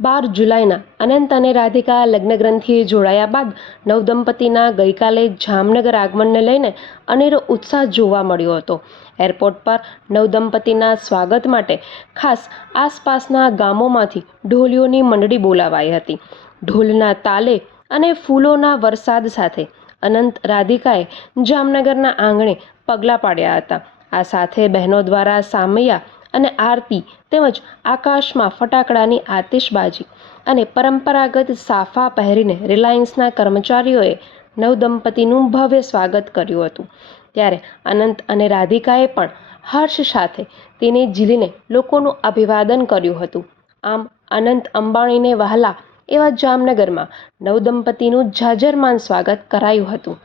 12 જુલાઈના અનંત અને રાધિકા લગ્નગ્રંથિએ જોડાયા બાદ નવદંપતિના ગઈકાલે જામનગર આગમનને લઈને અનેરો ઉત્સાહ જોવા મળ્યો હતો. એરપોર્ટ પર નવદંપતિના સ્વાગત માટે ખાસ આસપાસના ગામોમાંથી ઢોલિયોની મંડળી બોલાવાઈ હતી. ઢોલના તાલે અને ફૂલોના વરસાદ સાથે અનંત રાધિકાએ જામનગરના આંગણે પગલાં પાડ્યા હતા. આ સાથે બહેનો દ્વારા સામૈયા અને આરતી તેમજ આકાશમાં ફટાકડાની આતિશબાજી અને પરંપરાગત સાફા પહેરીને રિલાયન્સના કર્મચારીઓએ નવદંપતિનું ભવ્ય સ્વાગત કર્યું હતું. ત્યારે અનંત અને રાધિકાએ પણ હર્ષ સાથે તેને ઝીલીને લોકોનું અભિવાદન કર્યું હતું. આમ અનંત અંબાણીને વહાલા એવા જામનગરમાં નવદંપતિનું જાજરમાન સ્વાગત કરાયું હતું.